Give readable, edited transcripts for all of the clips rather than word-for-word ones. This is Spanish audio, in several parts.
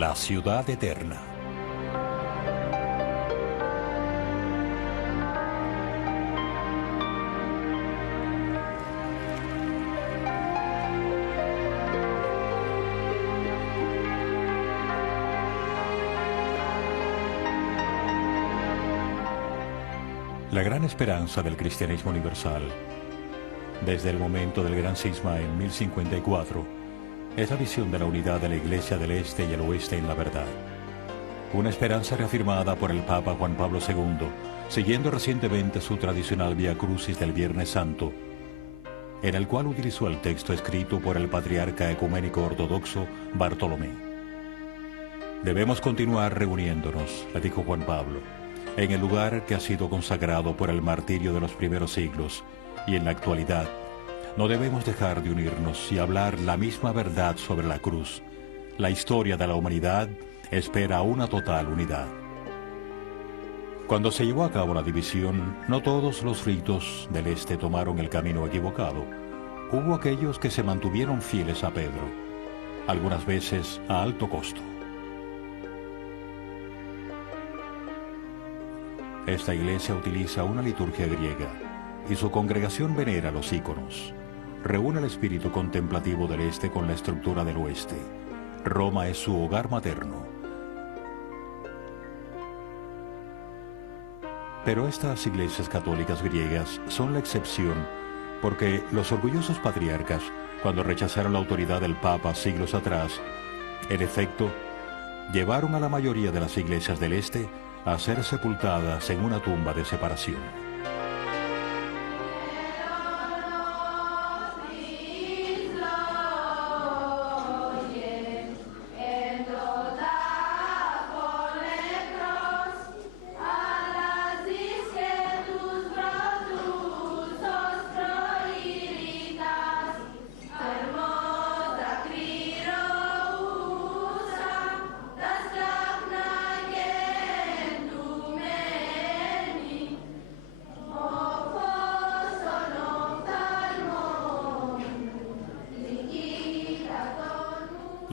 La ciudad eterna. La gran esperanza del cristianismo universal, desde el momento del gran cisma en 1054, es la visión de la unidad de la Iglesia del Este y el Oeste en la verdad. Una esperanza reafirmada por el Papa Juan Pablo II, siguiendo recientemente su tradicional Vía Crucis del Viernes Santo, en el cual utilizó el texto escrito por el patriarca ecuménico ortodoxo Bartolomé. Debemos continuar reuniéndonos, le dijo Juan Pablo, en el lugar que ha sido consagrado por el martirio de los primeros siglos, y en la actualidad no debemos dejar de unirnos y hablar la misma verdad sobre la cruz. La historia de la humanidad espera una total unidad. Cuando se llevó a cabo la división, no todos los ritos del Este tomaron el camino equivocado. Hubo aquellos que se mantuvieron fieles a Pedro, algunas veces a alto costo. Esta iglesia utiliza una liturgia griega y su congregación venera los íconos. Reúne el espíritu contemplativo del Este con la estructura del Oeste. Roma es su hogar materno. Pero estas iglesias católicas griegas son la excepción porque los orgullosos patriarcas, cuando rechazaron la autoridad del Papa siglos atrás, en efecto, llevaron a la mayoría de las iglesias del Este a ser sepultadas en una tumba de separación.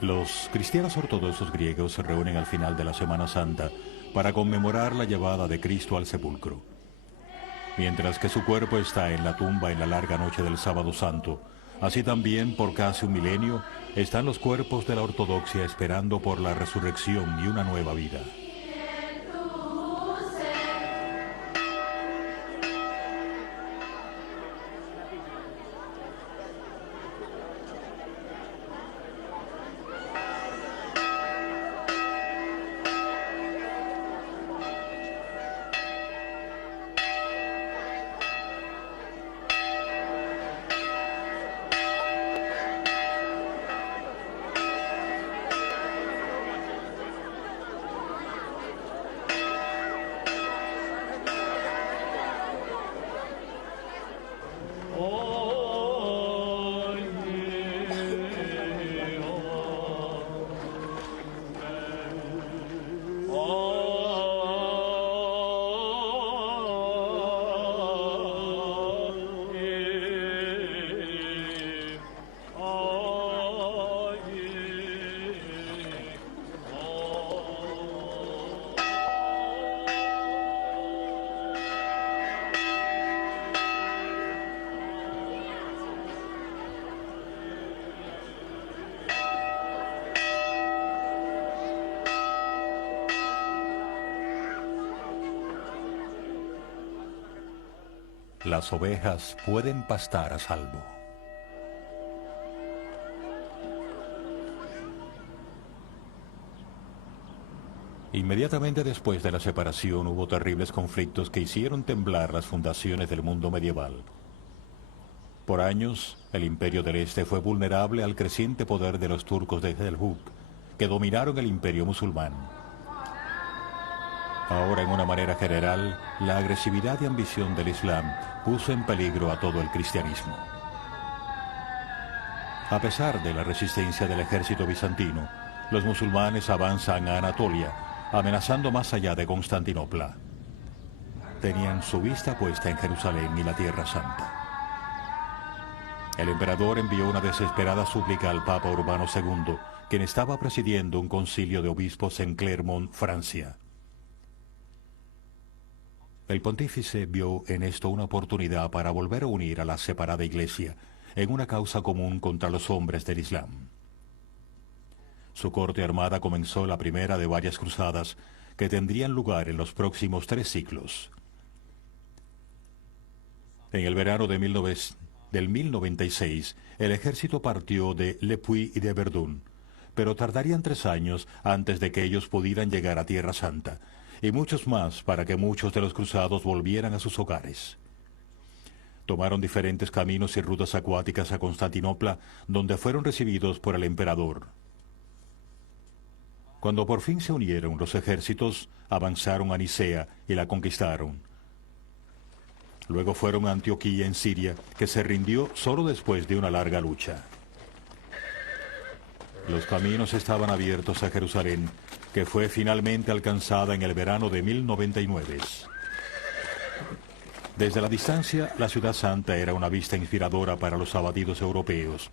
Los cristianos ortodoxos griegos se reúnen al final de la Semana Santa para conmemorar la llevada de Cristo al sepulcro. Mientras que su cuerpo está en la tumba en la larga noche del Sábado Santo, así también por casi un milenio están los cuerpos de la ortodoxia esperando por la resurrección y una nueva vida. Las ovejas pueden pastar a salvo. Inmediatamente después de la separación hubo terribles conflictos que hicieron temblar las fundaciones del mundo medieval. Por años, el Imperio del Este fue vulnerable al creciente poder de los turcos de Seljuk, que dominaron el imperio musulmán. Ahora, en una manera general, la agresividad y ambición del Islam puso en peligro a todo el cristianismo. A pesar de la resistencia del ejército bizantino, los musulmanes avanzan a Anatolia, amenazando más allá de Constantinopla. Tenían su vista puesta en Jerusalén y la Tierra Santa. El emperador envió una desesperada súplica al Papa Urbano II quien estaba presidiendo un concilio de obispos en Clermont, Francia. El pontífice vio en esto una oportunidad para volver a unir a la separada Iglesia en una causa común contra los hombres del Islam. Su corte armada comenzó la primera de varias cruzadas que tendrían lugar en los próximos 3 siglos. En el verano del 1096, el ejército partió de Le Puy y de Verdun, pero tardarían 3 años antes de que ellos pudieran llegar a Tierra Santa, y muchos más para que muchos de los cruzados volvieran a sus hogares. Tomaron diferentes caminos y rutas acuáticas a Constantinopla, donde fueron recibidos por el emperador. Cuando por fin se unieron los ejércitos, avanzaron a Nicea y la conquistaron. Luego fueron a Antioquía en Siria, que se rindió solo después de una larga lucha. Los caminos estaban abiertos a Jerusalén, que fue finalmente alcanzada en el verano de 1099. Desde la distancia, la ciudad santa era una vista inspiradora para los abatidos europeos.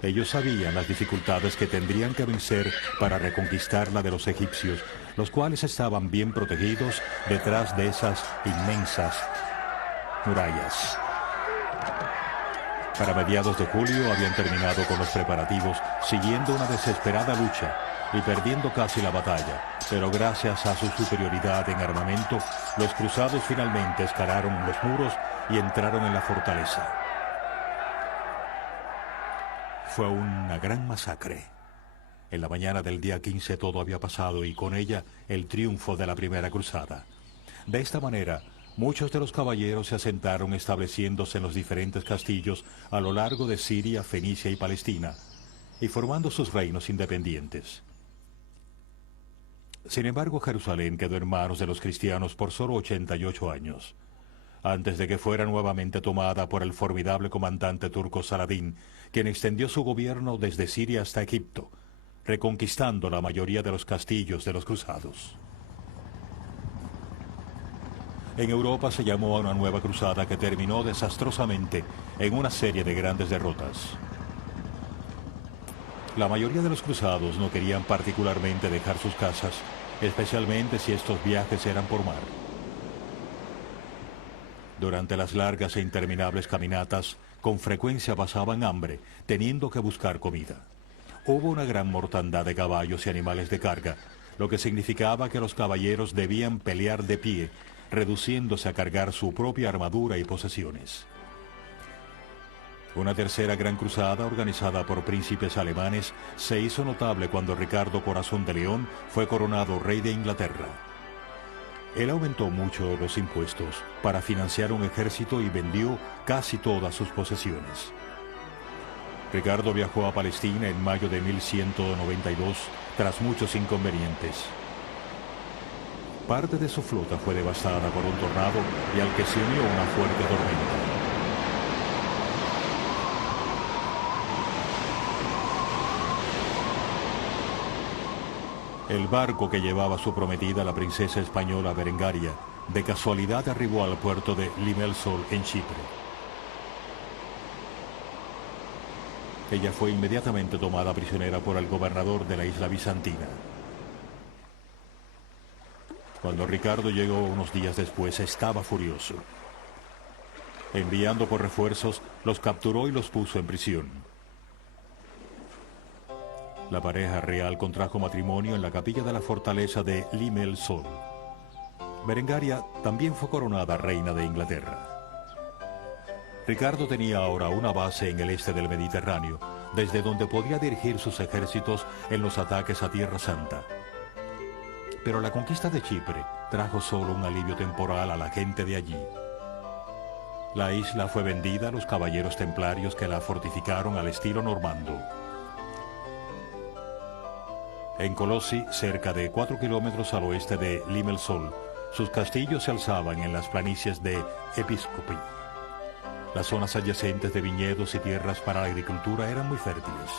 Ellos sabían las dificultades que tendrían que vencer para reconquistarla de los egipcios, los cuales estaban bien protegidos detrás de esas inmensas murallas. Para mediados de julio habían terminado con los preparativos, siguiendo una desesperada lucha y perdiendo casi la batalla, pero gracias a su superioridad en armamento, los cruzados finalmente escalaron los muros y entraron en la fortaleza. Fue una gran masacre. En la mañana del día 15 todo había pasado y con ella el triunfo de la primera cruzada. De esta manera, muchos de los caballeros se asentaron estableciéndose en los diferentes castillos a lo largo de Siria, Fenicia y Palestina, y formando sus reinos independientes. Sin embargo, Jerusalén quedó en manos de los cristianos por solo 88 años, antes de que fuera nuevamente tomada por el formidable comandante turco Saladín, quien extendió su gobierno desde Siria hasta Egipto, reconquistando la mayoría de los castillos de los cruzados. En Europa se llamó a una nueva cruzada que terminó desastrosamente en una serie de grandes derrotas. La mayoría de los cruzados no querían particularmente dejar sus casas, especialmente si estos viajes eran por mar. Durante las largas e interminables caminatas, con frecuencia pasaban hambre, teniendo que buscar comida. Hubo una gran mortandad de caballos y animales de carga, lo que significaba que los caballeros debían pelear de pie, reduciéndose a cargar su propia armadura y posesiones. Una tercera gran cruzada, organizada por príncipes alemanes, se hizo notable cuando Ricardo Corazón de León fue coronado rey de Inglaterra. Él aumentó mucho los impuestos para financiar un ejército y vendió casi todas sus posesiones. Ricardo viajó a Palestina en mayo de 1192 tras muchos inconvenientes. Parte de su flota fue devastada por un tornado y al que se unió una fuerte tormenta. El barco que llevaba a su prometida, la princesa española Berengaria, de casualidad arribó al puerto de Limassol en Chipre. Ella fue inmediatamente tomada prisionera por el gobernador de la isla bizantina. Cuando Ricardo llegó unos días después, estaba furioso. Enviando por refuerzos, los capturó y los puso en prisión. La pareja real contrajo matrimonio en la capilla de la fortaleza de Limassol. Berengaria también fue coronada reina de Inglaterra. Ricardo tenía ahora una base en el este del Mediterráneo, desde donde podía dirigir sus ejércitos en los ataques a Tierra Santa. Pero la conquista de Chipre trajo solo un alivio temporal a la gente de allí. La isla fue vendida a los caballeros templarios que la fortificaron al estilo normando. En Colossi, cerca de 4 kilómetros al oeste de Limassol, sus castillos se alzaban en las planicies de Episcopi. Las zonas adyacentes de viñedos y tierras para la agricultura eran muy fértiles.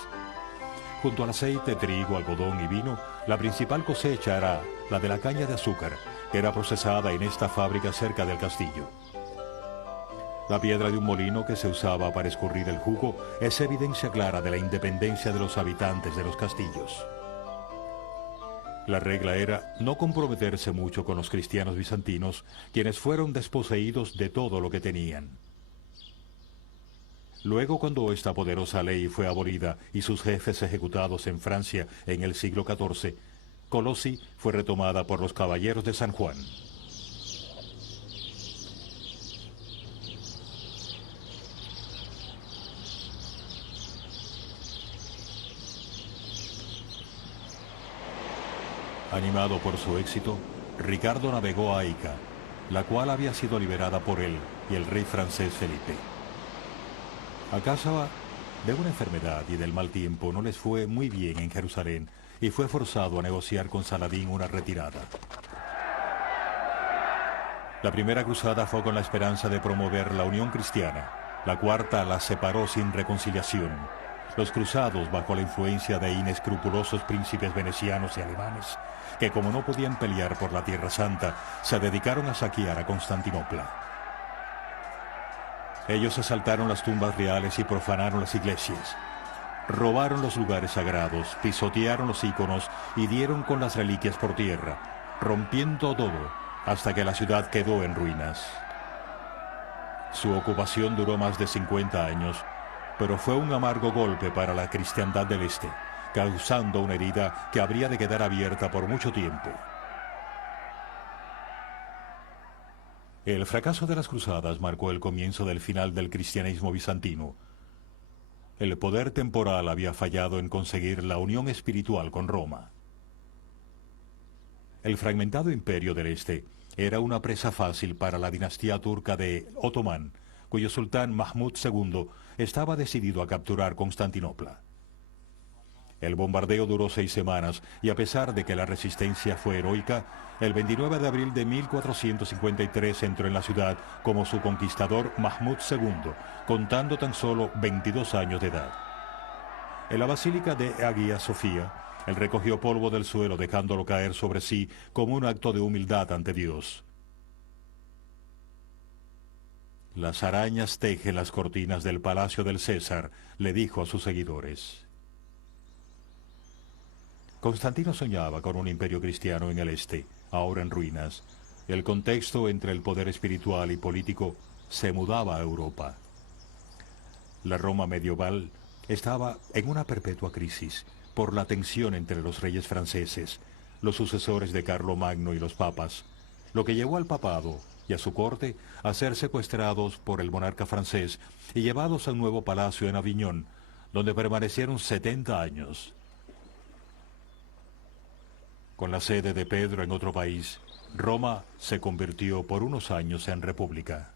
Junto al aceite, trigo, algodón y vino, la principal cosecha era la de la caña de azúcar, que era procesada en esta fábrica cerca del castillo. La piedra de un molino que se usaba para escurrir el jugo es evidencia clara de la independencia de los habitantes de los castillos. La regla era no comprometerse mucho con los cristianos bizantinos, quienes fueron desposeídos de todo lo que tenían. Luego, cuando esta poderosa ley fue abolida y sus jefes ejecutados en Francia en el siglo XIV, Colossi fue retomada por los caballeros de San Juan. Animado por su éxito, Ricardo navegó a Ica, la cual había sido liberada por él y el rey francés Felipe. A causa de una enfermedad y del mal tiempo no les fue muy bien en Jerusalén y fue forzado a negociar con Saladín una retirada. La primera cruzada fue con la esperanza de promover la unión cristiana. La cuarta la separó sin reconciliación. Los cruzados, bajo la influencia de inescrupulosos príncipes venecianos y alemanes, que como no podían pelear por la Tierra Santa, se dedicaron a saquear a Constantinopla. Ellos asaltaron las tumbas reales y profanaron las iglesias. Robaron los lugares sagrados, pisotearon los íconos y dieron con las reliquias por tierra, rompiendo todo hasta que la ciudad quedó en ruinas. Su ocupación duró más de 50 años, pero fue un amargo golpe para la cristiandad del Este, causando una herida que habría de quedar abierta por mucho tiempo. El fracaso de las cruzadas marcó el comienzo del final del cristianismo bizantino. El poder temporal había fallado en conseguir la unión espiritual con Roma. El fragmentado imperio del Este era una presa fácil para la dinastía turca de Otomán, cuyo sultán Mahmud II estaba decidido a capturar Constantinopla. El bombardeo duró 6 semanas y a pesar de que la resistencia fue heroica, el 29 de abril de 1453 entró en la ciudad como su conquistador Mahmud II, contando tan solo 22 años de edad. En la basílica de Hagia Sofía, él recogió polvo del suelo dejándolo caer sobre sí como un acto de humildad ante Dios. Las arañas tejen las cortinas del palacio del César, le dijo a sus seguidores. Constantino soñaba con un imperio cristiano en el este, ahora en ruinas. El contexto entre el poder espiritual y político se mudaba a Europa. La Roma medieval estaba en una perpetua crisis por la tensión entre los reyes franceses, los sucesores de Carlomagno y los papas, lo que llevó al papado y a su corte a ser secuestrados por el monarca francés y llevados a un nuevo palacio en Aviñón, donde permanecieron 70 años. Con la sede de Pedro en otro país, Roma se convirtió por unos años en república.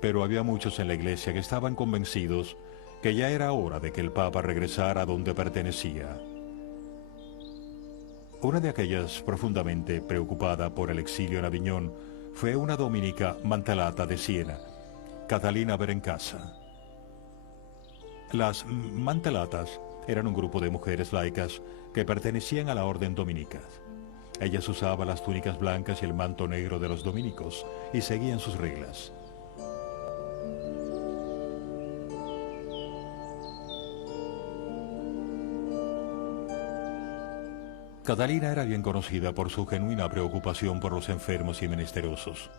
Pero había muchos en la iglesia que estaban convencidos que ya era hora de que el Papa regresara a donde pertenecía. Una de aquellas profundamente preocupada por el exilio en Aviñón fue una dominica mantelata de Siena, Catalina Berencasa. Las mantelatas eran un grupo de mujeres laicas que pertenecían a la orden dominica. Ellas usaban las túnicas blancas y el manto negro de los dominicos y seguían sus reglas. Catalina era bien conocida por su genuina preocupación por los enfermos y menesterosos,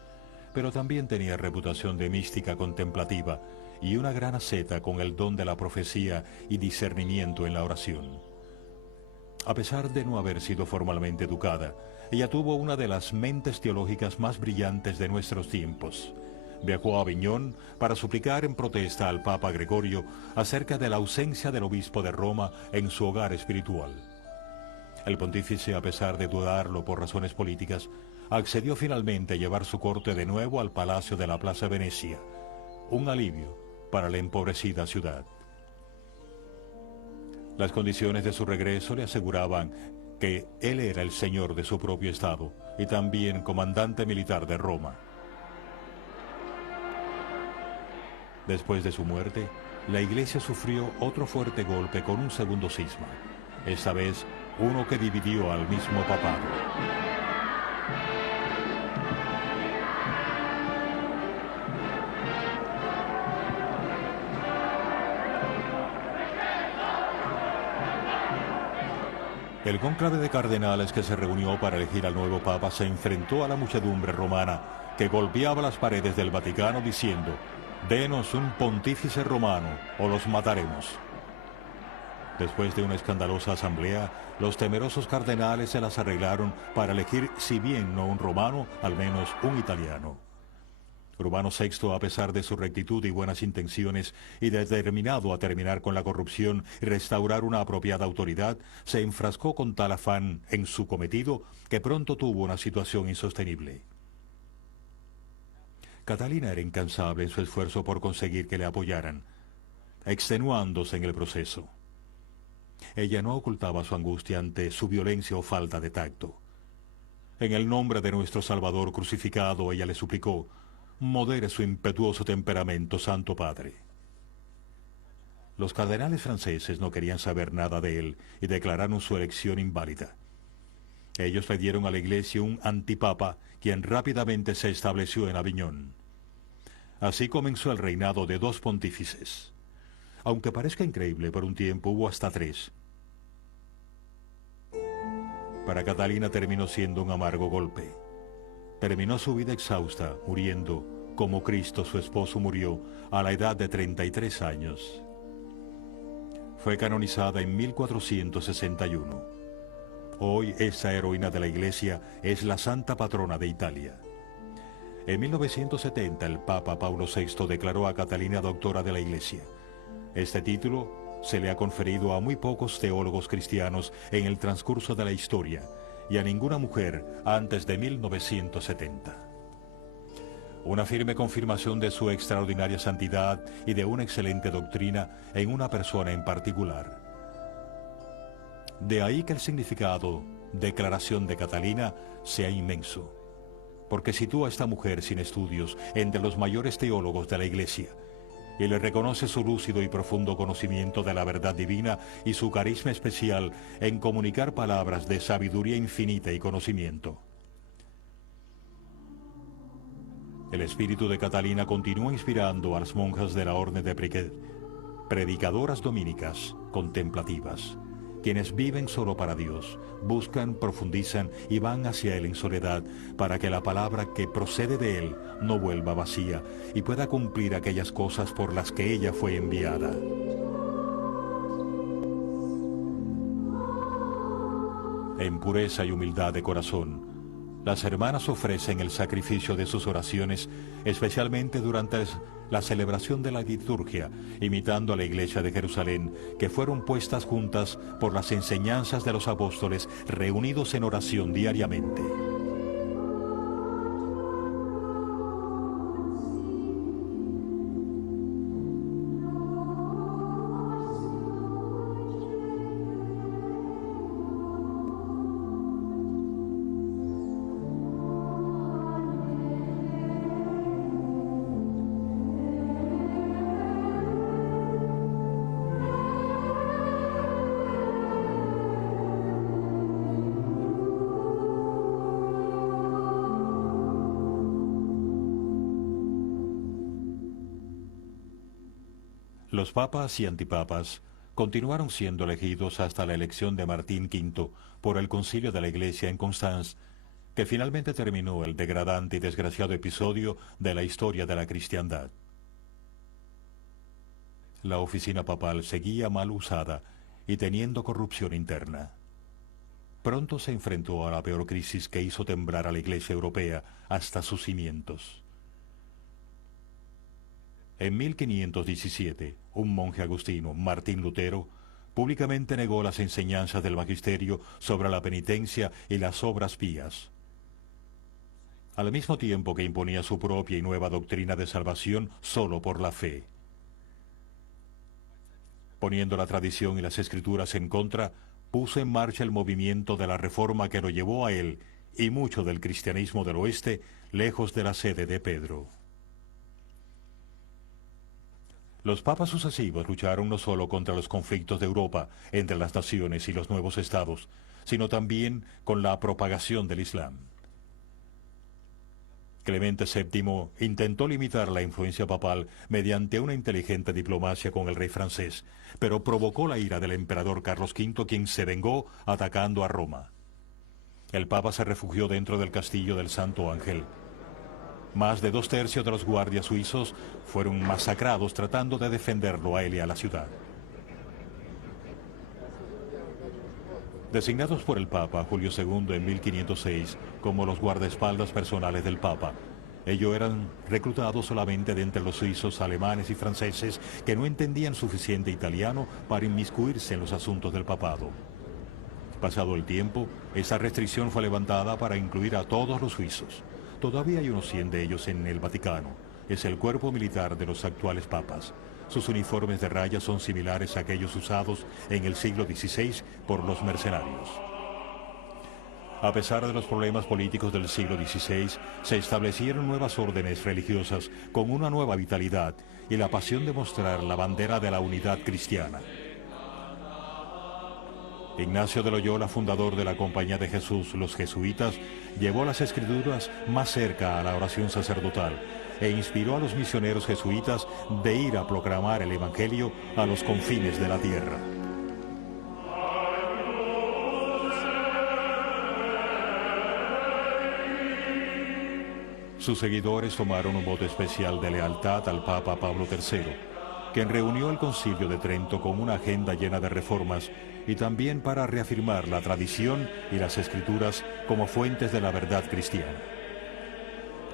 pero también tenía reputación de mística contemplativa y una gran asceta con el don de la profecía y discernimiento en la oración. A pesar de no haber sido formalmente educada, ella tuvo una de las mentes teológicas más brillantes de nuestros tiempos. Viajó a Aviñón para suplicar en protesta al Papa Gregorio acerca de la ausencia del obispo de Roma en su hogar espiritual. El pontífice, a pesar de dudarlo por razones políticas, accedió finalmente a llevar su corte de nuevo al palacio de la Plaza Venecia, un alivio para la empobrecida ciudad. Las condiciones de su regreso le aseguraban que él era el señor de su propio estado y también comandante militar de Roma. Después de su muerte, la iglesia sufrió otro fuerte golpe con un segundo cisma. Esta vez, uno que dividió al mismo papado. El cónclave de cardenales que se reunió para elegir al nuevo papa se enfrentó a la muchedumbre romana que golpeaba las paredes del Vaticano diciendo: «Denos un pontífice romano o los mataremos». Después de una escandalosa asamblea, los temerosos cardenales se las arreglaron para elegir, si bien no un romano, al menos un italiano. Urbano VI, a pesar de su rectitud y buenas intenciones, y determinado a terminar con la corrupción y restaurar una apropiada autoridad, se enfrascó con tal afán en su cometido que pronto tuvo una situación insostenible. Catalina era incansable en su esfuerzo por conseguir que le apoyaran, extenuándose en el proceso. Ella no ocultaba su angustia ante su violencia o falta de tacto. En el nombre de nuestro Salvador crucificado, ella le suplicó: «Modere su impetuoso temperamento, Santo Padre». Los cardenales franceses no querían saber nada de él y declararon su elección inválida. Ellos le dieron a la Iglesia un antipapa, quien rápidamente se estableció en Aviñón. Así comenzó el reinado de 2 pontífices. Aunque parezca increíble, por un tiempo hubo hasta 3. Para Catalina terminó siendo un amargo golpe. Terminó su vida exhausta, muriendo, como Cristo, su esposo, murió a la edad de 33 años. Fue canonizada en 1461. Hoy, esta heroína de la Iglesia es la santa patrona de Italia. En 1970, el Papa Paulo VI declaró a Catalina doctora de la Iglesia. Este título se le ha conferido a muy pocos teólogos cristianos en el transcurso de la historia, y a ninguna mujer antes de 1970. Una firme confirmación de su extraordinaria santidad y de una excelente doctrina en una persona en particular. De ahí que el significado declaración de Catalina sea inmenso, porque sitúa a esta mujer sin estudios entre los mayores teólogos de la Iglesia, y le reconoce su lúcido y profundo conocimiento de la verdad divina y su carisma especial en comunicar palabras de sabiduría infinita y conocimiento. El espíritu de Catalina continúa inspirando a las monjas de la orden de predicadoras dominicas contemplativas, quienes viven solo para Dios, buscan, profundizan y van hacia Él en soledad para que la palabra que procede de Él no vuelva vacía y pueda cumplir aquellas cosas por las que ella fue enviada. En pureza y humildad de corazón, las hermanas ofrecen el sacrificio de sus oraciones, especialmente durante la celebración de la liturgia, imitando a la Iglesia de Jerusalén, que fueron puestas juntas por las enseñanzas de los apóstoles reunidos en oración diariamente. Los papas y antipapas continuaron siendo elegidos hasta la elección de Martín V por el Concilio de la Iglesia en Constanz, que finalmente terminó el degradante y desgraciado episodio de la historia de la cristiandad. La oficina papal seguía mal usada y teniendo corrupción interna. Pronto se enfrentó a la peor crisis que hizo temblar a la Iglesia europea hasta sus cimientos. En 1517, un monje agustino, Martín Lutero, públicamente negó las enseñanzas del magisterio sobre la penitencia y las obras pías. Al mismo tiempo que imponía su propia y nueva doctrina de salvación solo por la fe. Poniendo la tradición y las escrituras en contra, puso en marcha el movimiento de la reforma que lo llevó a él y mucho del cristianismo del oeste lejos de la sede de Pedro. Los papas sucesivos lucharon no solo contra los conflictos de Europa entre las naciones y los nuevos estados, sino también con la propagación del Islam. Clemente VII intentó limitar la influencia papal mediante una inteligente diplomacia con el rey francés, pero provocó la ira del emperador Carlos V, quien se vengó atacando a Roma. El papa se refugió dentro del castillo del Santo Ángel. Más de 2/3 de los guardias suizos fueron masacrados tratando de defenderlo a él y a la ciudad. Designados por el Papa Julio II en 1506 como los guardaespaldas personales del Papa, ellos eran reclutados solamente de entre los suizos, alemanes y franceses que no entendían suficiente italiano para inmiscuirse en los asuntos del papado. Pasado el tiempo, esa restricción fue levantada para incluir a todos los suizos. Todavía hay unos 100 de ellos en el Vaticano. Es el cuerpo militar de los actuales papas. Sus uniformes de rayas son similares a aquellos usados en el siglo XVI por los mercenarios. A pesar de los problemas políticos del siglo XVI, se establecieron nuevas órdenes religiosas con una nueva vitalidad y la pasión de mostrar la bandera de la unidad cristiana. Ignacio de Loyola, fundador de la Compañía de Jesús, los jesuitas, llevó las escrituras más cerca a la oración sacerdotal e inspiró a los misioneros jesuitas de ir a proclamar el Evangelio a los confines de la tierra. Sus seguidores tomaron un voto especial de lealtad al Papa Pablo III, quien reunió el Concilio de Trento con una agenda llena de reformas y también para reafirmar la tradición y las escrituras como fuentes de la verdad cristiana.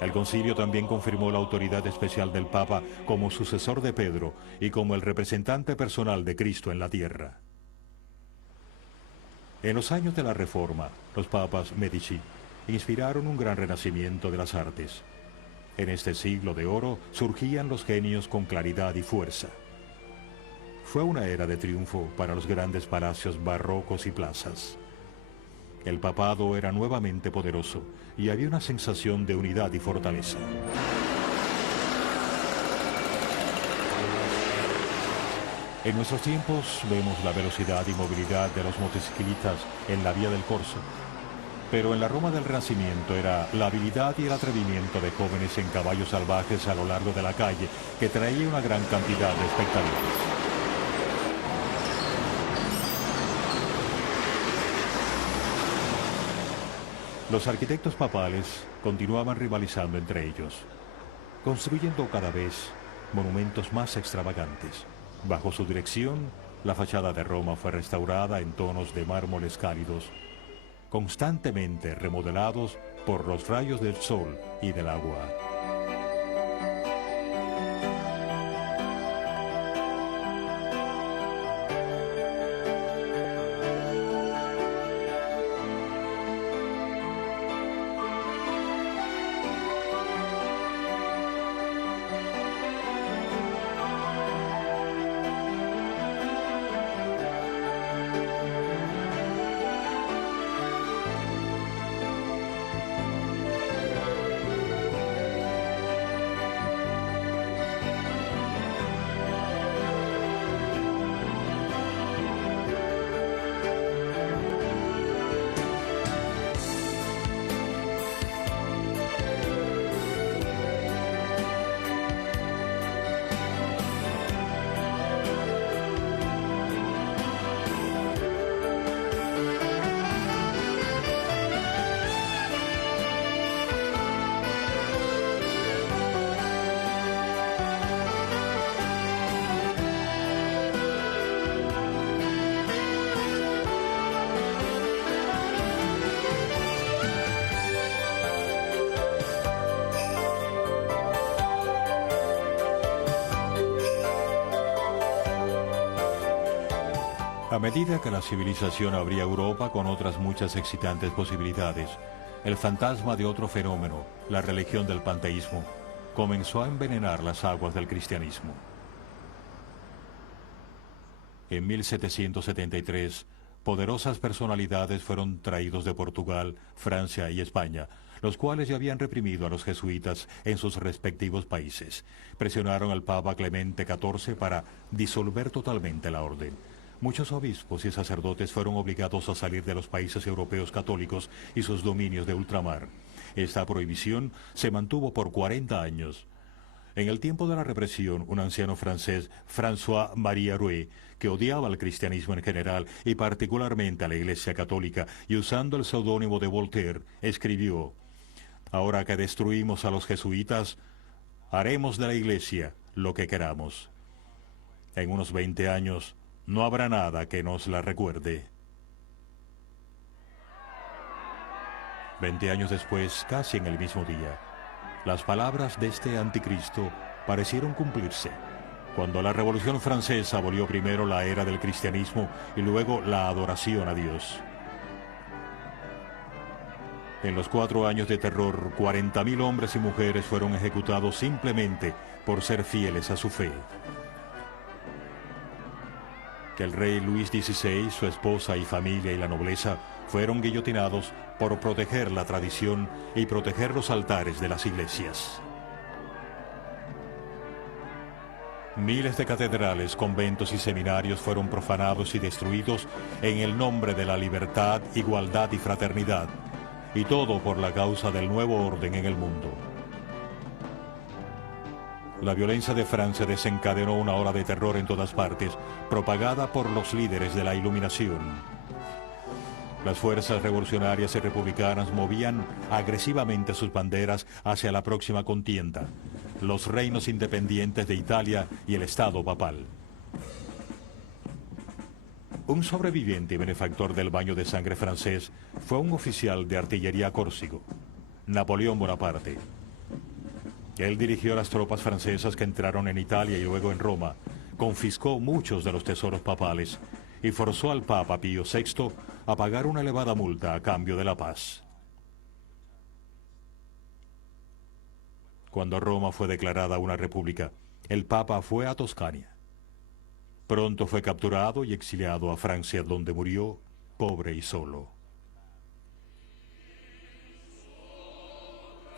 El concilio también confirmó la autoridad especial del Papa como sucesor de Pedro y como el representante personal de Cristo en la tierra. En los años de la Reforma, los papas Medici inspiraron un gran renacimiento de las artes. En este siglo de oro surgían los genios con claridad y fuerza. Fue una era de triunfo para los grandes palacios barrocos y plazas. El papado era nuevamente poderoso y había una sensación de unidad y fortaleza. En nuestros tiempos vemos la velocidad y movilidad de los motociclistas en la vía del Corso. Pero en la Roma del Renacimiento era la habilidad y el atrevimiento de jóvenes en caballos salvajes a lo largo de la calle que traía una gran cantidad de espectadores. Los arquitectos papales continuaban rivalizando entre ellos, construyendo cada vez monumentos más extravagantes. Bajo su dirección, la fachada de Roma fue restaurada en tonos de mármoles cálidos, constantemente remodelados por los rayos del sol y del agua. A medida que la civilización abría Europa con otras muchas excitantes posibilidades, el fantasma de otro fenómeno, la religión del panteísmo, comenzó a envenenar las aguas del cristianismo. En 1773, poderosas personalidades fueron traídos de Portugal, Francia y España, los cuales ya habían reprimido a los jesuitas en sus respectivos países. Presionaron al Papa Clemente XIV para disolver totalmente la orden. Muchos obispos y sacerdotes fueron obligados a salir de los países europeos católicos y sus dominios de ultramar. Esta prohibición se mantuvo por 40 años. En el tiempo de la represión, un anciano francés, François-Marie Arouet, que odiaba al cristianismo en general y particularmente a la Iglesia Católica, y usando el seudónimo de Voltaire, escribió: «Ahora que destruimos a los jesuitas, haremos de la Iglesia lo que queramos. En unos 20 años no habrá nada que nos la recuerde». 20 años después, casi en el mismo día, las palabras de este anticristo parecieron cumplirse, cuando la Revolución Francesa abolió primero la era del cristianismo y luego la adoración a Dios. En los 4 años de terror, 40.000 hombres y mujeres fueron ejecutados simplemente por ser fieles a su fe. El rey Luis XVI, su esposa y familia y la nobleza fueron guillotinados por proteger la tradición y proteger los altares de las iglesias. Miles de catedrales, conventos y seminarios fueron profanados y destruidos en el nombre de la libertad, igualdad y fraternidad, y todo por la causa del nuevo orden en el mundo. La violencia de Francia desencadenó una ola de terror en todas partes, propagada por los líderes de la Iluminación. Las fuerzas revolucionarias y republicanas movían agresivamente sus banderas hacia la próxima contienda, los reinos independientes de Italia y el Estado papal. Un sobreviviente y benefactor del baño de sangre francés fue un oficial de artillería córsico, Napoleón Bonaparte. Él dirigió las tropas francesas que entraron en Italia y luego en Roma, confiscó muchos de los tesoros papales y forzó al Papa Pío VI a pagar una elevada multa a cambio de la paz. Cuando Roma fue declarada una república, el Papa fue a Toscana. Pronto fue capturado y exiliado a Francia, donde murió pobre y solo.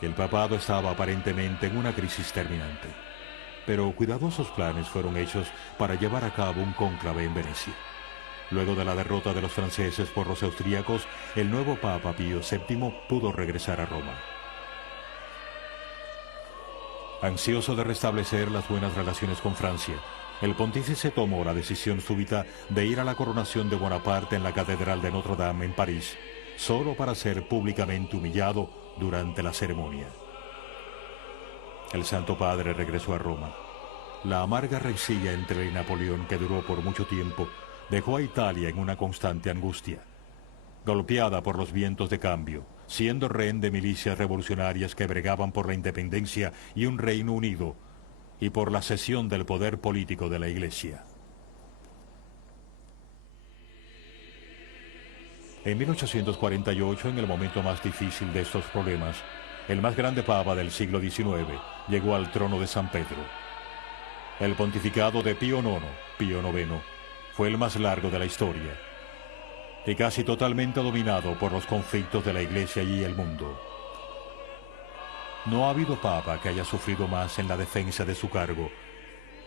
El papado estaba aparentemente en una crisis terminante, pero cuidadosos planes fueron hechos para llevar a cabo un cónclave en Venecia. Luego de la derrota de los franceses por los austríacos, el nuevo Papa Pío VII pudo regresar a Roma. Ansioso de restablecer las buenas relaciones con Francia, el pontífice tomó la decisión súbita de ir a la coronación de Bonaparte en la Catedral de Notre Dame en París, solo para ser públicamente humillado durante la ceremonia. El Santo Padre regresó a Roma. La amarga rencilla entre él y Napoleón, que duró por mucho tiempo, dejó a Italia en una constante angustia. Golpeada por los vientos de cambio, siendo rehén de milicias revolucionarias que bregaban por la independencia y un Reino Unido, y por la cesión del poder político de la Iglesia. En 1848, en el momento más difícil de estos problemas, el más grande papa del siglo XIX llegó al trono de San Pedro. El pontificado de Pío IX, fue el más largo de la historia y casi totalmente dominado por los conflictos de la Iglesia y el mundo. No ha habido papa que haya sufrido más en la defensa de su cargo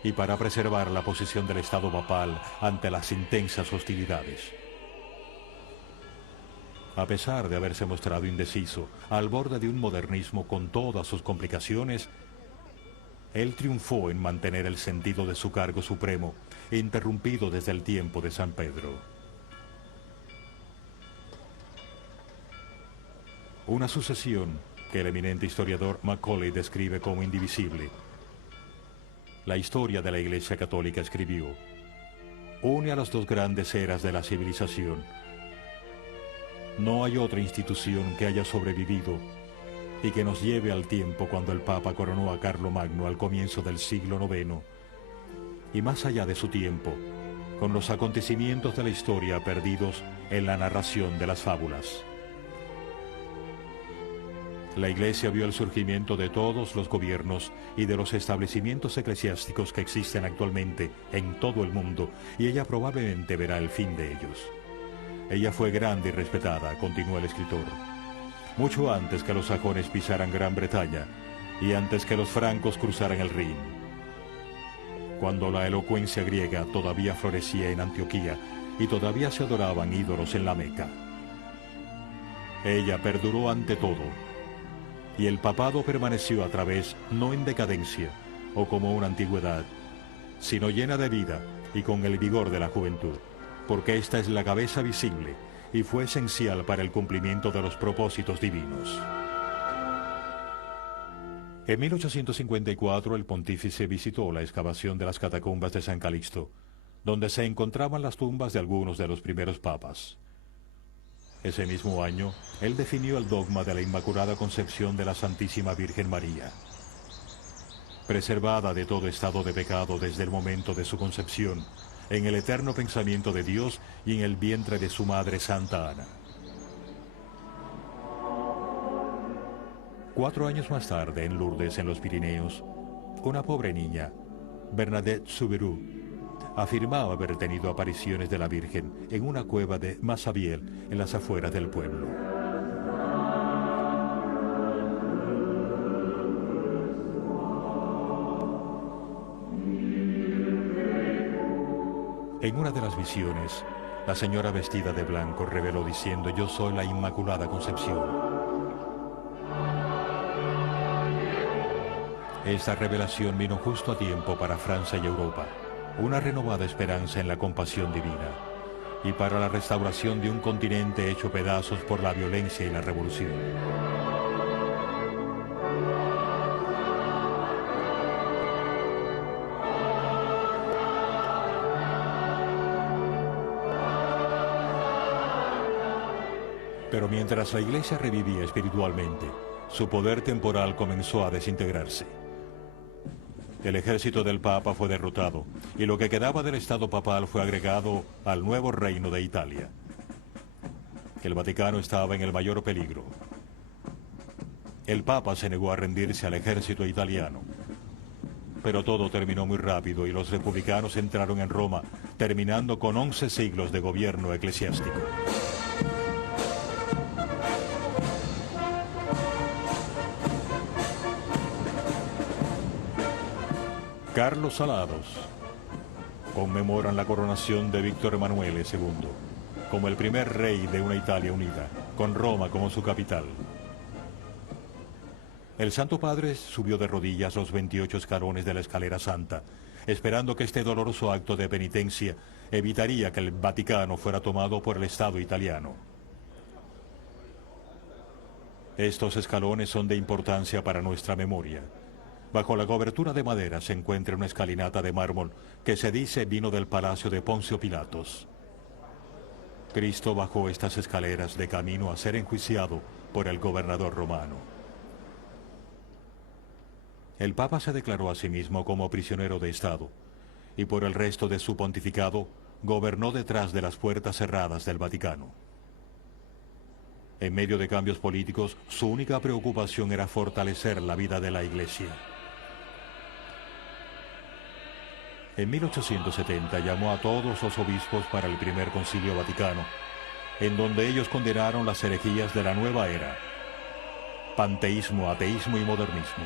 y para preservar la posición del Estado papal ante las intensas hostilidades. A pesar de haberse mostrado indeciso, al borde de un modernismo con todas sus complicaciones, él triunfó en mantener el sentido de su cargo supremo, interrumpido desde el tiempo de San Pedro. Una sucesión que el eminente historiador Macaulay describe como indivisible. La historia de la Iglesia Católica, escribió, une a las dos grandes eras de la civilización. No hay otra institución que haya sobrevivido y que nos lleve al tiempo cuando el Papa coronó a Carlomagno al comienzo del siglo IX, y más allá de su tiempo, con los acontecimientos de la historia perdidos en la narración de las fábulas. La Iglesia vio el surgimiento de todos los gobiernos y de los establecimientos eclesiásticos que existen actualmente en todo el mundo, y ella probablemente verá el fin de ellos. Ella fue grande y respetada, continuó el escritor. mucho antes que los sajones pisaran Gran Bretaña y antes que los francos cruzaran el Rin. Cuando la elocuencia griega todavía florecía en Antioquía y todavía se adoraban ídolos en la Meca. Ella perduró ante todo, y el papado permaneció a través, no en decadencia o como una antigüedad, sino llena de vida y con el vigor de la juventud, porque esta es la cabeza visible y fue esencial para el cumplimiento de los propósitos divinos. En 1854 el pontífice visitó la excavación de las catacumbas de San Calixto, donde se encontraban las tumbas de algunos de los primeros papas. Ese mismo año, él definió el dogma de la Inmaculada Concepción de la Santísima Virgen María. Preservada de todo estado de pecado desde el momento de su concepción, en el eterno pensamiento de Dios y en el vientre de su madre Santa Ana. 4 años más tarde, en Lourdes, en los Pirineos, una pobre niña, Bernadette Soubirous, afirmaba haber tenido apariciones de la Virgen en una cueva de Massabielle, en las afueras del pueblo. En una de las visiones, la señora vestida de blanco reveló diciendo: «Yo soy la Inmaculada Concepción». Esta revelación vino justo a tiempo para Francia y Europa, una renovada esperanza en la compasión divina, y para la restauración de un continente hecho pedazos por la violencia y la revolución. Pero mientras la Iglesia revivía espiritualmente, su poder temporal comenzó a desintegrarse. El ejército del Papa fue derrotado y lo que quedaba del Estado papal fue agregado al nuevo reino de Italia. El Vaticano estaba en el mayor peligro. El Papa se negó a rendirse al ejército italiano. Pero todo terminó muy rápido y los republicanos entraron en Roma, terminando con 11 siglos de gobierno eclesiástico. Carlos Alados conmemoran la coronación de Víctor Emanuele II como el primer rey de una Italia unida, con Roma como su capital. El Santo Padre subió de rodillas los 28 escalones de la escalera santa, esperando que este doloroso acto de penitencia evitaría que el Vaticano fuera tomado por el Estado italiano. Estos escalones son de importancia para nuestra memoria. Bajo la cobertura de madera se encuentra una escalinata de mármol que se dice vino del palacio de Poncio Pilatos. Cristo bajó estas escaleras de camino a ser enjuiciado por el gobernador romano. El Papa se declaró a sí mismo como prisionero de Estado y por el resto de su pontificado gobernó detrás de las puertas cerradas del Vaticano. En medio de cambios políticos, su única preocupación era fortalecer la vida de la Iglesia. En 1870 llamó a todos los obispos para el primer concilio vaticano, en donde ellos condenaron las herejías de la nueva era: panteísmo, ateísmo y modernismo.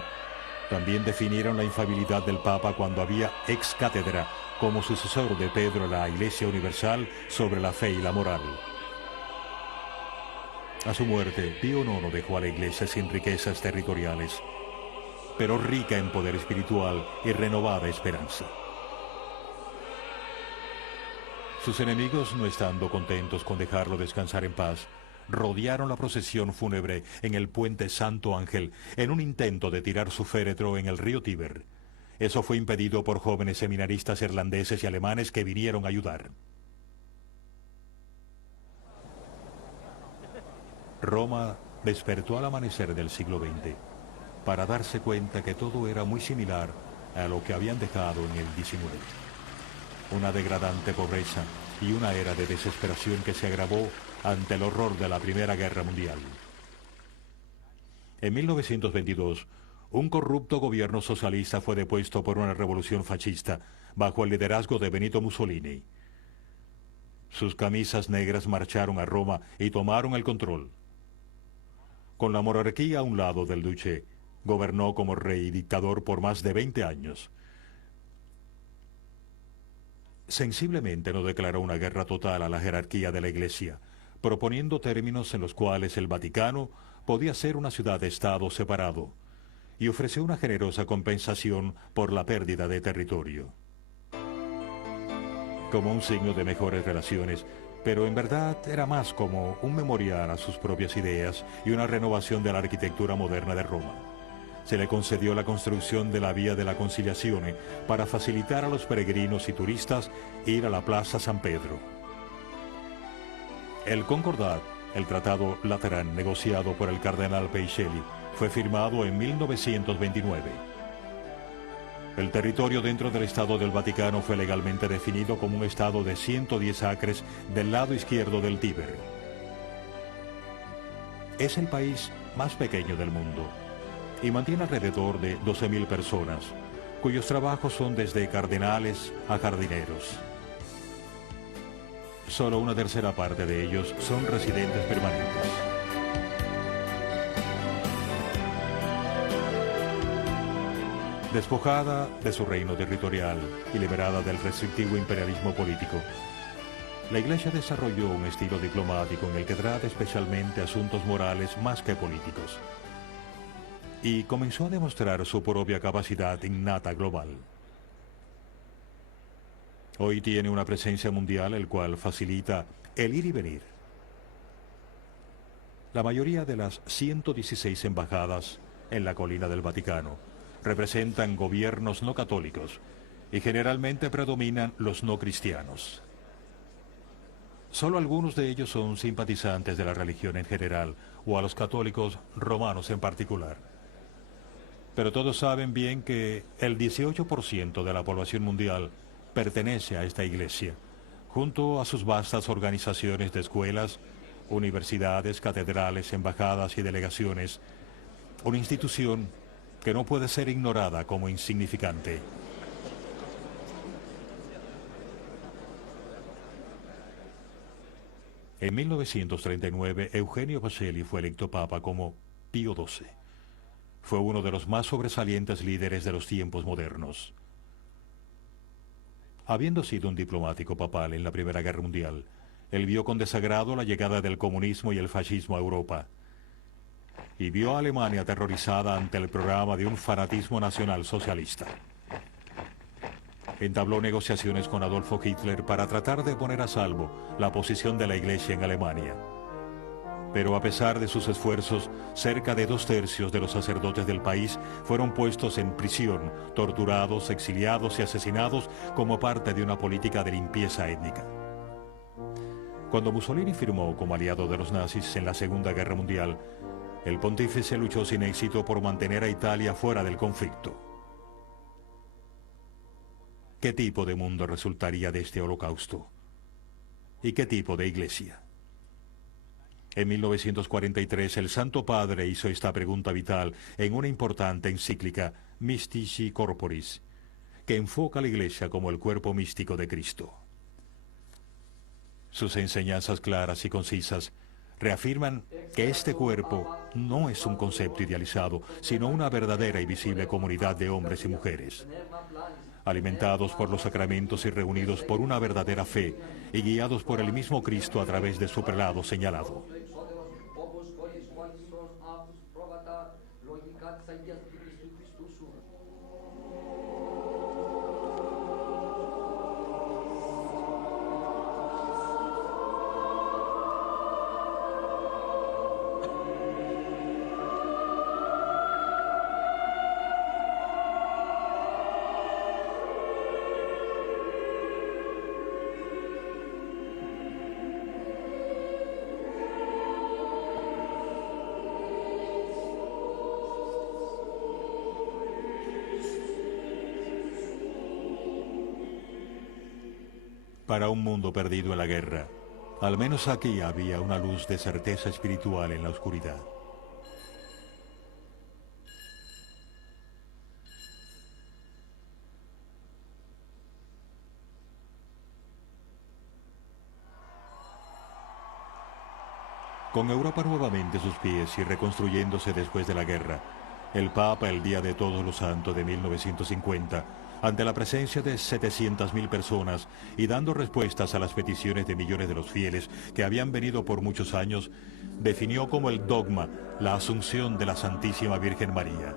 También definieron la infalibilidad del Papa cuando había ex cátedra como sucesor de Pedro en la Iglesia Universal sobre la fe y la moral. A su muerte, Pío IX dejó a la Iglesia sin riquezas territoriales, pero rica en poder espiritual y renovada esperanza. Sus enemigos, no estando contentos con dejarlo descansar en paz, rodearon la procesión fúnebre en el puente Santo Ángel en un intento de tirar su féretro en el río Tíber. Eso fue impedido por jóvenes seminaristas irlandeses y alemanes que vinieron a ayudar. Roma despertó al amanecer del siglo XX para darse cuenta que todo era muy similar a lo que habían dejado en el XIX. Una degradante pobreza y una era de desesperación que se agravó ante el horror de la Primera Guerra Mundial. En 1922, un corrupto gobierno socialista fue depuesto por una revolución fascista bajo el liderazgo de Benito Mussolini. Sus camisas negras marcharon a Roma y tomaron el control. Con la monarquía a un lado del duce, gobernó como rey y dictador por más de 20 años. Sensiblemente no declaró una guerra total a la jerarquía de la Iglesia, proponiendo términos en los cuales el Vaticano podía ser una ciudad-estado separado, y ofreció una generosa compensación por la pérdida de territorio. Como un signo de mejores relaciones, pero en verdad era más como un memorial a sus propias ideas y una renovación de la arquitectura moderna de Roma. Se le concedió la construcción de la Vía de la Conciliazione para facilitar a los peregrinos y turistas ir a la Plaza San Pedro. El Concordat, el Tratado Lateran negociado por el cardenal Pacelli, fue firmado en 1929. El territorio dentro del Estado del Vaticano fue legalmente definido como un estado de 110 acres del lado izquierdo del Tíber. Es el país más pequeño del mundo y mantiene alrededor de 12.000 personas, cuyos trabajos son desde cardenales a jardineros. Solo una tercera parte de ellos son residentes permanentes. Despojada de su reino territorial y liberada del restrictivo imperialismo político, la Iglesia desarrolló un estilo diplomático en el que trata especialmente asuntos morales más que políticos, y comenzó a demostrar su propia capacidad innata global. Hoy tiene una presencia mundial el cual facilita el ir y venir. La mayoría de las 116 embajadas en la colina del Vaticano representan gobiernos no católicos y generalmente predominan los no cristianos. Solo algunos de ellos son simpatizantes de la religión en general o a los católicos romanos en particular. Pero todos saben bien que el 18% de la población mundial pertenece a esta iglesia, junto a sus vastas organizaciones de escuelas, universidades, catedrales, embajadas y delegaciones, una institución que no puede ser ignorada como insignificante. En 1939, Eugenio Pacelli fue electo papa como Pío XII. Fue uno de los más sobresalientes líderes de los tiempos modernos. Habiendo sido un diplomático papal en la Primera Guerra Mundial, él vio con desagrado la llegada del comunismo y el fascismo a Europa, y vio a Alemania aterrorizada ante el programa de un fanatismo nacional socialista. Entabló negociaciones con Adolfo Hitler para tratar de poner a salvo la posición de la Iglesia en Alemania. Pero a pesar de sus esfuerzos, cerca de 2/3 de los sacerdotes del país fueron puestos en prisión, torturados, exiliados y asesinados como parte de una política de limpieza étnica. Cuando Mussolini firmó como aliado de los nazis en la Segunda Guerra Mundial, el pontífice luchó sin éxito por mantener a Italia fuera del conflicto. ¿Qué tipo de mundo resultaría de este holocausto? ¿Y qué tipo de iglesia? En 1943, el Santo Padre hizo esta pregunta vital en una importante encíclica, Mystici Corporis, que enfoca a la Iglesia como el cuerpo místico de Cristo. Sus enseñanzas claras y concisas reafirman que este cuerpo no es un concepto idealizado, sino una verdadera y visible comunidad de hombres y mujeres, alimentados por los sacramentos y reunidos por una verdadera fe y guiados por el mismo Cristo a través de su prelado señalado. Para un mundo perdido en la guerra, al menos aquí había una luz de certeza espiritual en la oscuridad. Con Europa nuevamente a sus pies y reconstruyéndose después de la guerra, el Papa, el Día de Todos los Santos de 1950, ante la presencia de 700.000 personas y dando respuestas a las peticiones de millones de los fieles que habían venido por muchos años, definió como el dogma la Asunción de la Santísima Virgen María.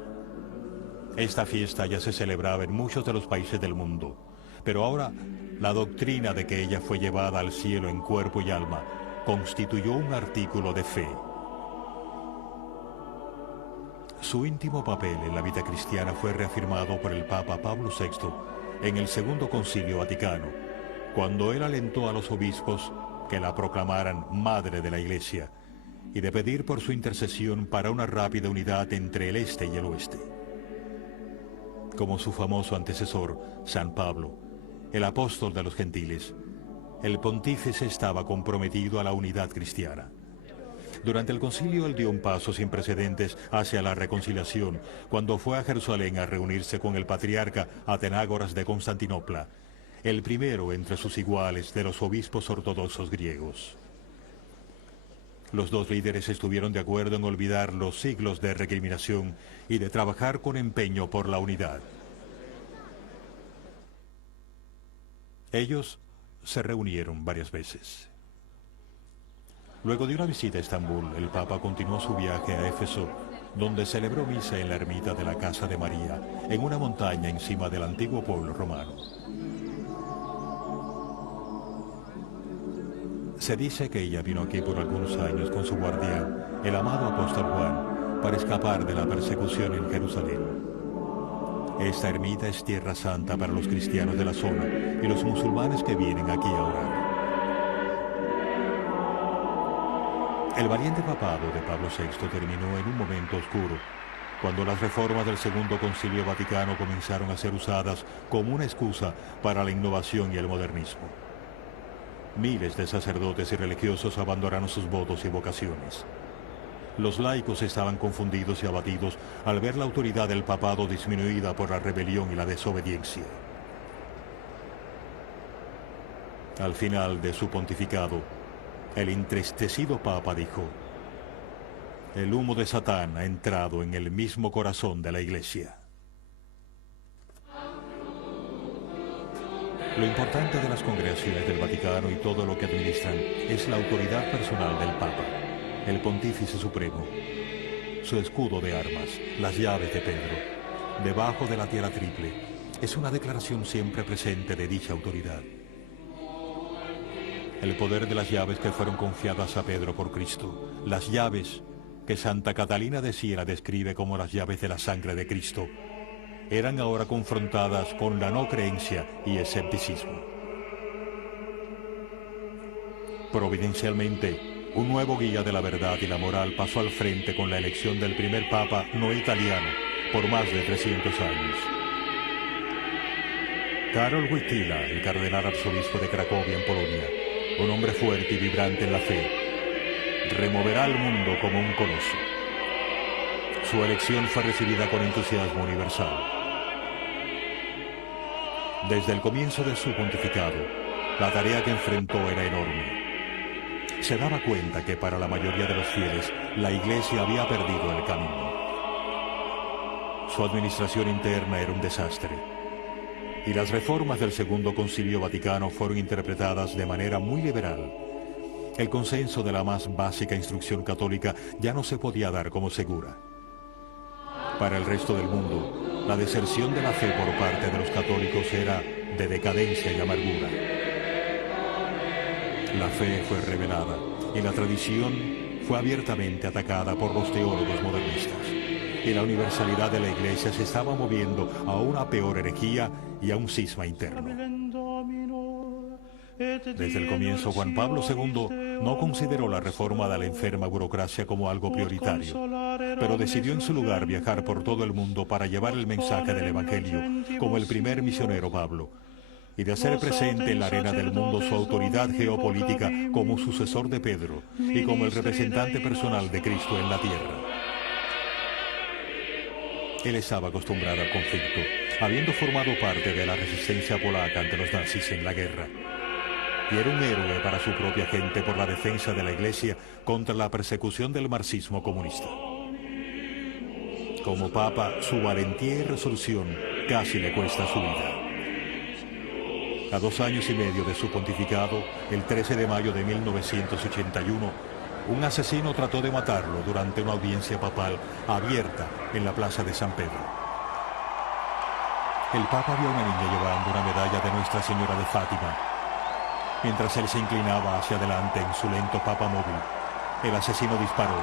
Esta fiesta ya se celebraba en muchos de los países del mundo, pero ahora la doctrina de que ella fue llevada al cielo en cuerpo y alma constituyó un artículo de fe. Su íntimo papel en la vida cristiana fue reafirmado por el Papa Pablo VI en el Segundo Concilio Vaticano, cuando él alentó a los obispos que la proclamaran Madre de la Iglesia y de pedir por su intercesión para una rápida unidad entre el Este y el Oeste. Como su famoso antecesor, San Pablo, el apóstol de los gentiles, el pontífice estaba comprometido a la unidad cristiana. Durante el concilio él dio un paso sin precedentes hacia la reconciliación cuando fue a Jerusalén a reunirse con el patriarca Atenágoras de Constantinopla, el primero entre sus iguales de los obispos ortodoxos griegos. Los dos líderes estuvieron de acuerdo en olvidar los siglos de recriminación y de trabajar con empeño por la unidad. Ellos se reunieron varias veces. Luego de una visita a Estambul, el Papa continuó su viaje a Éfeso, donde celebró misa en la ermita de la Casa de María, en una montaña encima del antiguo pueblo romano. Se dice que ella vino aquí por algunos años con su guardián, el amado apóstol Juan, para escapar de la persecución en Jerusalén. Esta ermita es tierra santa para los cristianos de la zona y los musulmanes que vienen aquí a orar. El valiente papado de Pablo VI terminó en un momento oscuro, cuando las reformas del Segundo Concilio Vaticano comenzaron a ser usadas como una excusa para la innovación y el modernismo. Miles de sacerdotes y religiosos abandonaron sus votos y vocaciones. Los laicos estaban confundidos y abatidos al ver la autoridad del papado disminuida por la rebelión y la desobediencia. Al final de su pontificado, el entristecido Papa dijo: el humo de Satán ha entrado en el mismo corazón de la Iglesia. Lo importante de las congregaciones del Vaticano y todo lo que administran es la autoridad personal del Papa, el Pontífice Supremo, su escudo de armas, las llaves de Pedro, debajo de la tierra triple, es una declaración siempre presente de dicha autoridad. El poder de las llaves que fueron confiadas a Pedro por Cristo, las llaves que Santa Catalina de Siena describe como las llaves de la sangre de Cristo, eran ahora confrontadas con la no creencia y escepticismo. Providencialmente, un nuevo guía de la verdad y la moral pasó al frente con la elección del primer papa no italiano por más de 300 años. Karol Wojtyła, el cardenal arzobispo de Cracovia en Polonia, un hombre fuerte y vibrante en la fe, removerá al mundo como un coloso. Su elección fue recibida con entusiasmo universal. Desde el comienzo de su pontificado, la tarea que enfrentó era enorme. Se daba cuenta que para la mayoría de los fieles, la Iglesia había perdido el camino. Su administración interna era un desastre, y las reformas del Segundo Concilio Vaticano fueron interpretadas de manera muy liberal. El consenso de la más básica instrucción católica ya no se podía dar como segura. Para el resto del mundo, la deserción de la fe por parte de los católicos era de decadencia y amargura. La fe fue revelada y la tradición fue abiertamente atacada por los teólogos modernistas. Y la universalidad de la Iglesia se estaba moviendo a una peor herejía y a un cisma interno. Desde el comienzo, Juan Pablo II no consideró la reforma de la enferma burocracia como algo prioritario, pero decidió en su lugar viajar por todo el mundo para llevar el mensaje del Evangelio, como el primer misionero Pablo, y de hacer presente en la arena del mundo su autoridad geopolítica como sucesor de Pedro y como el representante personal de Cristo en la tierra. Él estaba acostumbrado al conflicto, habiendo formado parte de la resistencia polaca ante los nazis en la guerra. y era un héroe para su propia gente por la defensa de la Iglesia contra la persecución del marxismo comunista. Como papa, su valentía y resolución casi le cuesta su vida. A 2 años y medio de su pontificado, el 13 de mayo de 1981, un asesino trató de matarlo durante una audiencia papal abierta en la plaza de San Pedro. El papa vio a una niña llevando una medalla de Nuestra Señora de Fátima. Mientras él se inclinaba hacia adelante en su lento papamóvil, el asesino disparó.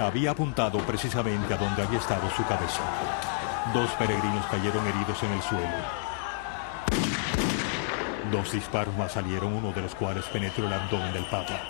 Había apuntado precisamente a donde había estado su cabeza. 2 peregrinos cayeron heridos en el suelo. 2 disparos más salieron, uno de los cuales penetró el abdomen del papa.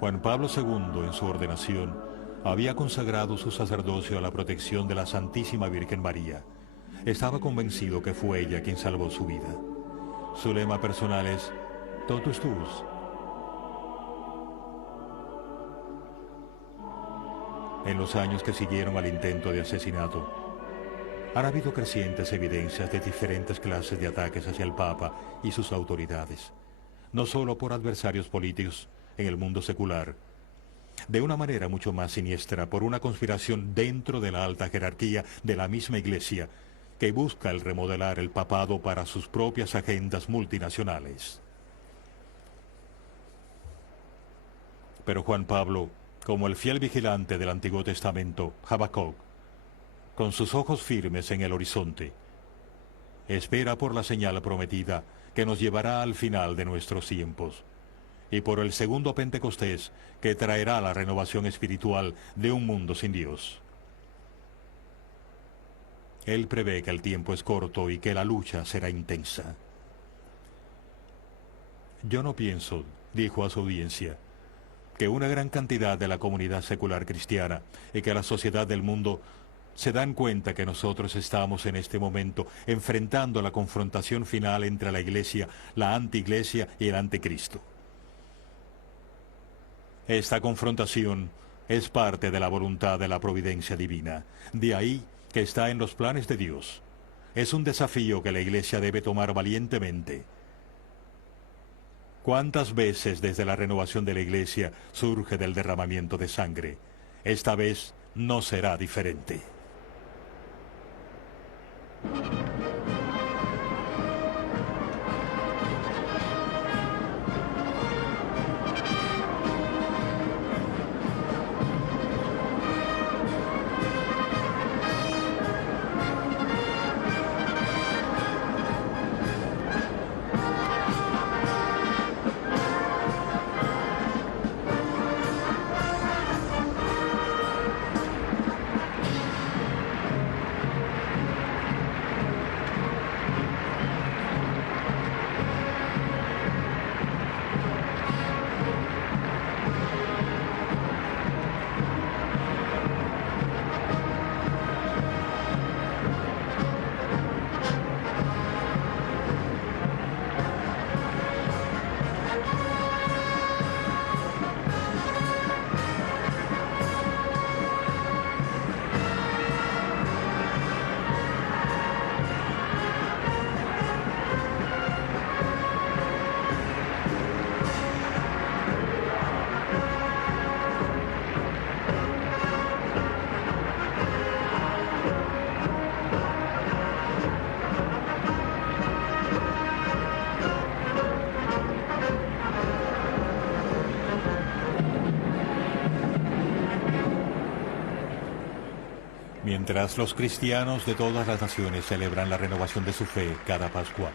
Juan Pablo II, en su ordenación, había consagrado su sacerdocio a la protección de la Santísima Virgen María. Estaba convencido que fue ella quien salvó su vida. Su lema personal es Totus Tuus. En los años que siguieron al intento de asesinato, han habido crecientes evidencias de diferentes clases de ataques hacia el Papa y sus autoridades, no solo por adversarios políticos en el mundo secular, de una manera mucho más siniestra por una conspiración dentro de la alta jerarquía de la misma Iglesia que busca el remodelar el papado para sus propias agendas multinacionales. Pero Juan Pablo, como el fiel vigilante del Antiguo Testamento, Habacuc, con sus ojos firmes en el horizonte, espera por la señal prometida que nos llevará al final de nuestros tiempos, y por el segundo Pentecostés que traerá la renovación espiritual de un mundo sin Dios. Él prevé que el tiempo es corto y que la lucha será intensa. Yo no pienso, dijo a su audiencia, que una gran cantidad de la comunidad secular cristiana y que la sociedad del mundo se dan cuenta que nosotros estamos en este momento enfrentando la confrontación final entre la Iglesia, la antiiglesia y el anticristo. Esta confrontación es parte de la voluntad de la providencia divina. De ahí que está en los planes de Dios. Es un desafío que la Iglesia debe tomar valientemente. ¿Cuántas veces desde la renovación de la Iglesia surge del derramamiento de sangre? Esta vez no será diferente. Mientras los cristianos de todas las naciones celebran la renovación de su fe cada Pascua,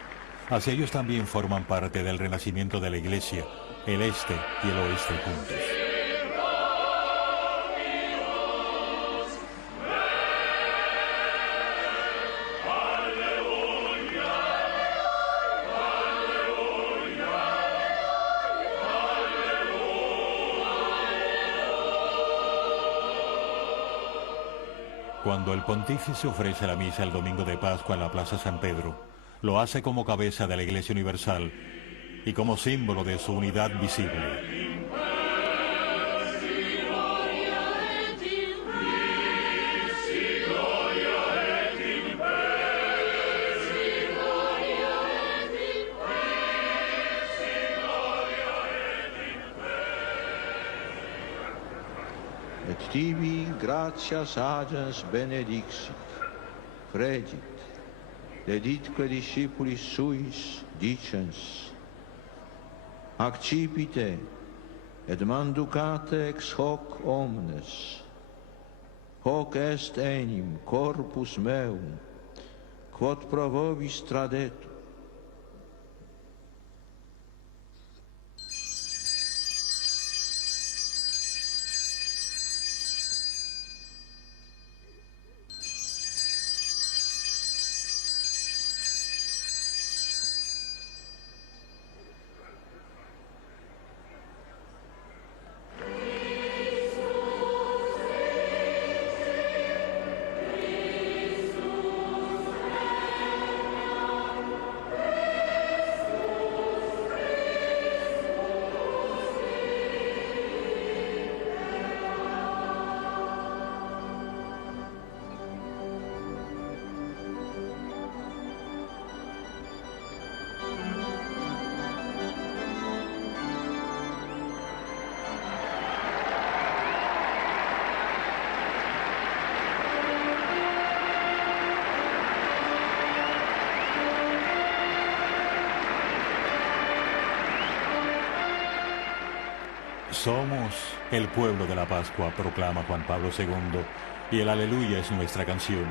así ellos también forman parte del renacimiento de la Iglesia, el este y el oeste juntos. Cuando el pontífice ofrece la misa el domingo de Pascua en la Plaza San Pedro, lo hace como cabeza de la Iglesia Universal y como símbolo de su unidad visible. Et tibi gratias agens benedixit, fregit, deditque discipulis suis dicens, accipite et manducate ex hoc omnes, hoc est enim corpus meum, quod pro vobis tradetur. Somos el pueblo de la Pascua, proclama Juan Pablo II, y el aleluya es nuestra canción.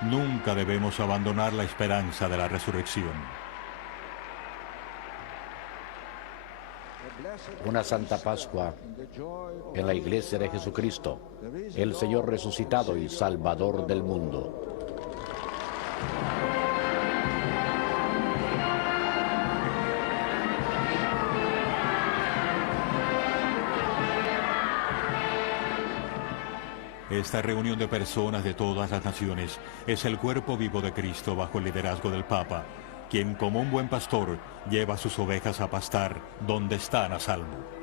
Nunca debemos abandonar la esperanza de la resurrección. Una Santa Pascua en la Iglesia de Jesucristo, el Señor resucitado y Salvador del mundo. Esta reunión de personas de todas las naciones es el cuerpo vivo de Cristo bajo el liderazgo del Papa, quien como un buen pastor lleva a sus ovejas a pastar donde están a salvo.